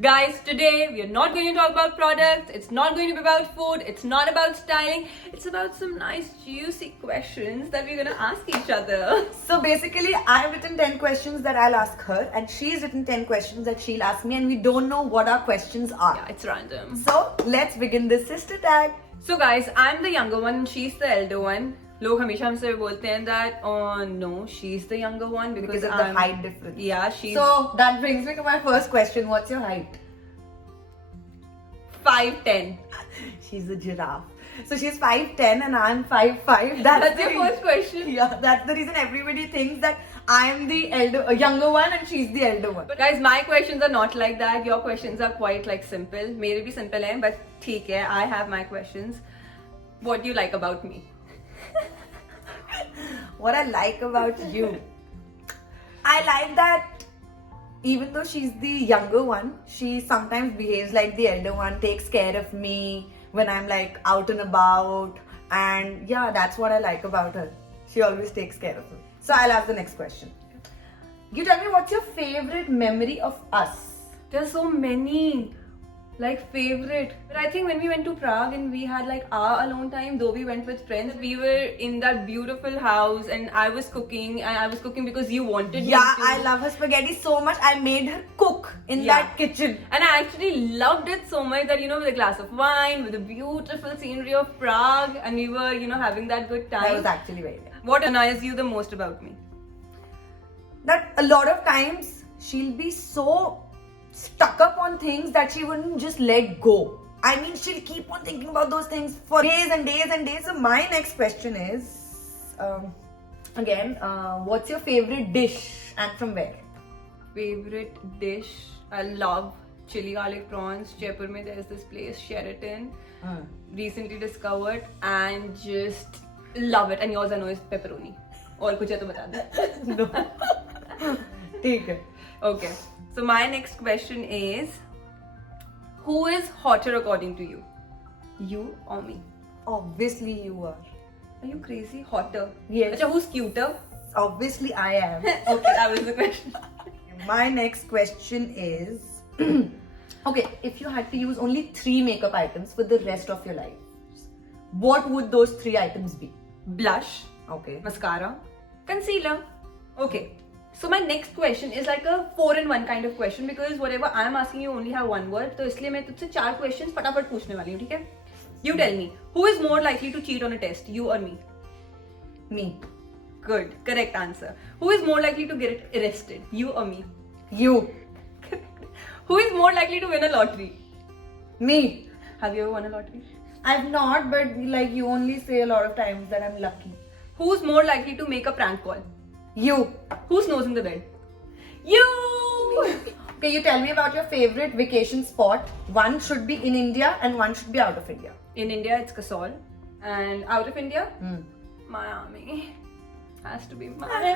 Guys, today we are not going to talk about products, it's not going to be about food, it's not about styling, it's about some nice juicy questions that we're going to ask each other. So basically, I've written 10 questions that I'll ask her, and she's written 10 questions that she'll ask me, and we don't know what our questions are. Yeah, it's random. So let's begin this sister tag. So guys, I'm the younger one and she's the elder one. लोग हमेशा हमसे बोलते हैं that oh no, she's the younger one Because of the height difference. Yeah, she's So that brings me to my first question. What's your height? 5'10". She's a giraffe. So she's 5'10" and I'm 5'5". That's your first question. Yeah, that's the reason everybody thinks that I am the younger one and she's the elder one. But guys, my questions are not like that. Your questions are quite like simple. मेरे भी simple हैं, but ठीक है. I have my questions. What do you like about me? What I like about you, I like that even though she's the younger one, she sometimes behaves like the elder one, takes care of me when I'm like out and about, and yeah, that's what I like about her. She always takes care of me. So I'll ask the next question. You tell me, what's your favorite memory of us? There's so many like favorite. But I think when we went to Prague and we had like our alone time, though we went with friends, we were in that beautiful house and I was cooking because you wanted me Yeah, to. I love her spaghetti so much. I made her cook in Yeah. that kitchen. And I actually loved it so much that, with a glass of wine, with the beautiful scenery of Prague, and we were, having that good time. That was actually very nice. What annoys you the most about me? That a lot of times she'll be so stuck up on things that she wouldn't just let go. I mean, she'll keep on thinking about those things for days and days and days. So my next question is, what's your favorite dish and from where? Favorite dish? I love chili garlic prawns. Jaipur mein there's this place, Sheraton. Recently discovered and just love it. And yours I know is pepperoni. और कुछ है तो बता दे. No. ठीक है. Okay. So my next question is, who is hotter according to you? You or me? Obviously you are. Are you crazy? Hotter? Yes. Achha, who's cuter? Obviously I am. Okay, that was the question. My next question is, okay, if you had to use only 3 makeup items for the rest of your life, what would those 3 items be? Blush, Okay. mascara, concealer. Okay. So my next question is like a 4-in-1 kind of question because whatever I'm asking you only have one word. तो इसलिए मैं तुझसे 4 questions फटाफट पूछने वाली हूँ, ठीक है? You tell me, who is more likely to cheat on a test, you or me? Me. Good, correct answer. Who is more likely to get arrested, you or me? You. Who is more likely to win a lottery? Me. Have you ever won a lottery? I've not, but like you only say a lot of times that I'm lucky. Who's more likely to make a prank call? You. Who snores in the bed? You! Okay, you tell me about your favorite vacation spot. One should be in India and one should be out of India. In India, it's Kasol. And out of India, Miami. Has to be Miami.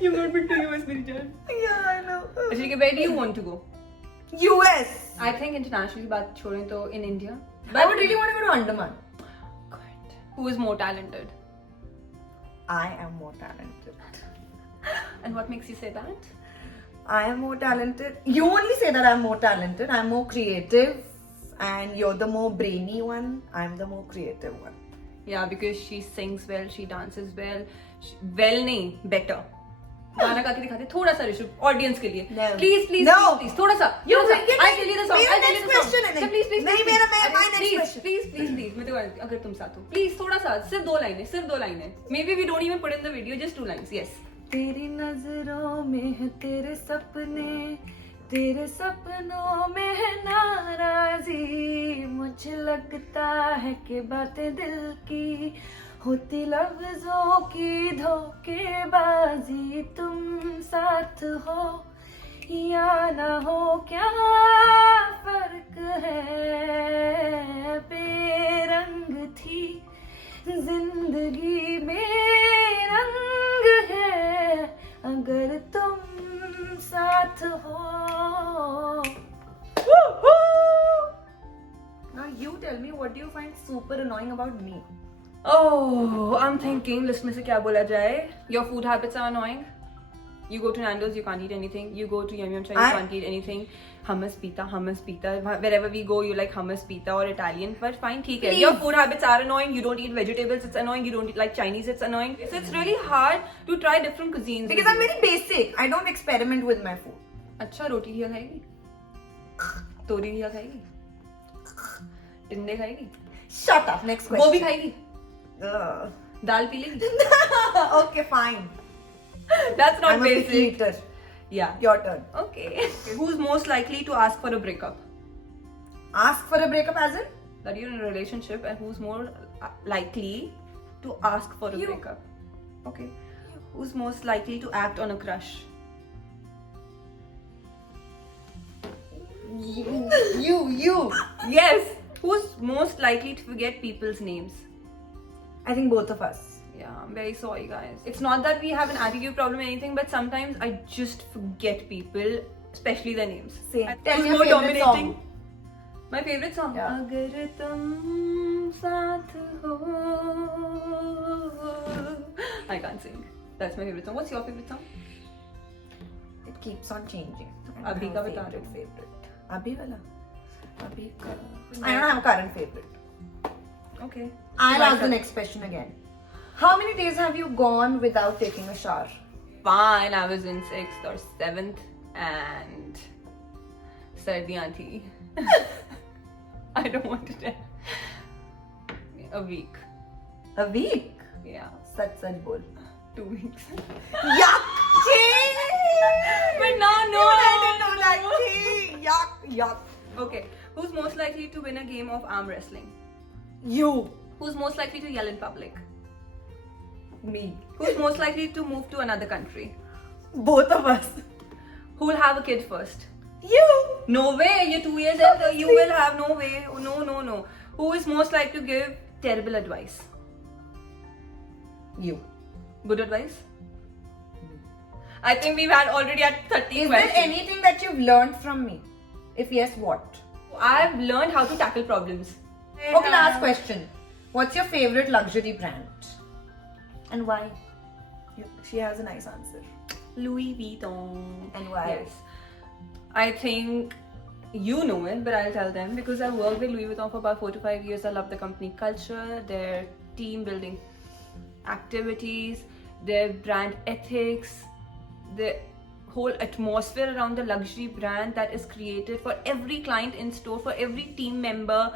You've not been to US, मेरी जान. Yeah, I know. Actually, where do you want to go? US. I think internationally बात छोड़ें तो in India. I would really want to go to Andaman. Good. Who is more talented? I am more talented. And what makes you say that? I am more talented. You only say that I'm more talented. I'm more creative. And you're the more brainy one. I'm the more creative one. Yeah, because she sings well, she dances well. Well नहीं, better. गाना गा के दिखाते थोड़ा सा Rishabh audience के लिए. No. Please, please, No. please, थोड़ा सा. You थोड़ा सा. will get I'll tell you the song. मेरा I'll tell you next the song. question है अच्छा, नहीं. please, please, नहीं, please, मेरा please. my अरे, next please, question. please, मैं तो अगर तुम साथ हो. Please, थोड़ा सा. सिर्फ 2 लाइनें, सिर्फ 2 लाइनें. Maybe we don't even put in the video, just 2 lines. Yes. तेरी नजरों में है तेरे सपने, तेरे सपनों में है नाराजी. मुझे लगता है कि बातें दिल की होती लफ्जों की धोखेबाजी. तुम साथ हो या ना हो, क्या फर्क है. बेरंग थी जिंदगी में, रंग है अगर तुम साथ हो. Now you tell me, what do you find super annoying about me? Oh, I'm thinking. List में से क्या बोला जाए? Your food habits are annoying. You go to Nando's, you can't eat anything. You go to Yum Yum Chai, you can't eat anything. Hummus pita. Wherever we go, you like hummus pita or Italian. But fine, theek hai. Your food habits are annoying. You don't eat vegetables, it's annoying. You don't eat like Chinese, it's annoying. So it's really hard to try different cuisines. Because I'm very basic. I don't experiment with my food. अच्छा रोटी घिया खाएगी? तोरी घिया खाएगी? टिंडे खाएगी? Shut up. Next question. गोभी खाएगी? Ugh. दाल P लेगी? Okay, fine. That's not I'm a basic. picky eater. Yeah. Your turn. Okay. Who's most likely to ask for a breakup? Ask for a breakup as in? That you're in a relationship, and who's more likely to ask for a You. breakup? Okay. Who's most likely to act on a crush? You. Yes. Who's most likely to forget people's names? I think both of us. Yeah, I'm very sorry, guys. It's not that we have an attitude problem or anything, but sometimes I just forget people, especially their names. Same. And Tell who's me your more favorite dominating? song. My favorite song. Yeah. Agar tum saath ho. I can't sing. That's my favorite song. What's your favorite song? It keeps on changing. Abhi ka bata rahe ho. favorite. Abhi wala. Abhi ka. I don't have a current favorite. Okay. I'll My ask the turn. next question again. How many days have you gone without taking a shower? Fine, I was in 6th or 7th and sardiyan thi. I don't want to tell. A week. A week? Yeah. Such bol. 2 weeks. Yuck! Chee! But now, no. I didn't know that. Chee! Yuck! Okay. Who's most likely to win a game of arm wrestling? You. Who's most likely to yell in public? Me. Who's most likely to move to another country? Both of us. Who will have a kid first? You. No way. You're 2 years old. You will have no way. No. Who is most likely to give terrible advice? You. Good advice? I think we've had already had 30 Is questions. there anything that you've learned from me? If yes, what? I've learned how to tackle problems. Okay, last question. What's your favorite luxury brand? And why? She has a nice answer. Louis Vuitton. And why? Yes. I think you know it, but I'll tell them because I worked with Louis Vuitton for about 4 to 5 years. I love the company culture, their team building activities, their brand ethics, the whole atmosphere around the luxury brand that is created for every client in store, for every team member.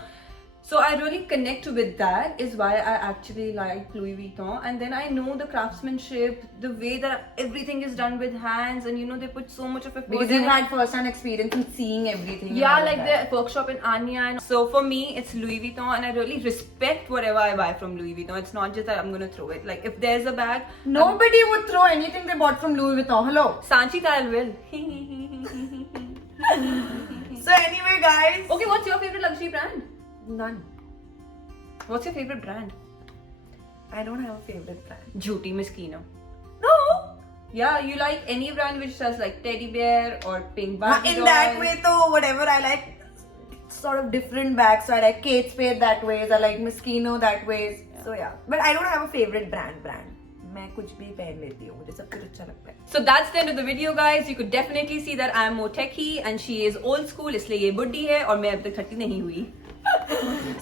So I really connect with that, is why I actually like Louis Vuitton. And then I know the craftsmanship, the way that everything is done with hands, and they put so much of effort. Because you've had first-hand experience in seeing everything. Yeah, and all like that. the workshop in Anya. And so for me, it's Louis Vuitton, and I really respect whatever I buy from Louis Vuitton. It's not just that I'm gonna throw it. Like if there's a bag, Nobody would throw anything they bought from Louis Vuitton. Hello. Sanchi Tal will. So anyway, guys. Okay, what's your favorite luxury brand? None. What's your favorite brand? I don't have a favorite brand. Jhuti Miskino. No. Yeah, you like any brand which says like teddy bear or pink Barbie In doll. that way, though, whatever I like, sort of different bags. So I like Kate Spade that ways. I like Miskino that ways. Yeah. So yeah, but I don't have a favorite brand. मैं कुछ भी पहन लेती हूँ मुझे सब कुछ अच्छा लगता है. So that's the end of the video, guys. You could definitely see that I'm more techie and she is old school. इसलिए ये बुड्ढी है और मैं अब तक 30 नहीं हुई.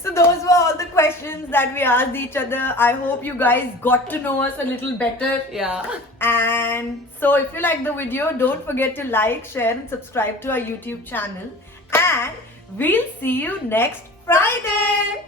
So those were all the questions that we asked each other. I hope you guys got to know us a little better. Yeah. And so if you like the video, don't forget to like, share and subscribe to our YouTube channel. And we'll see you next Friday.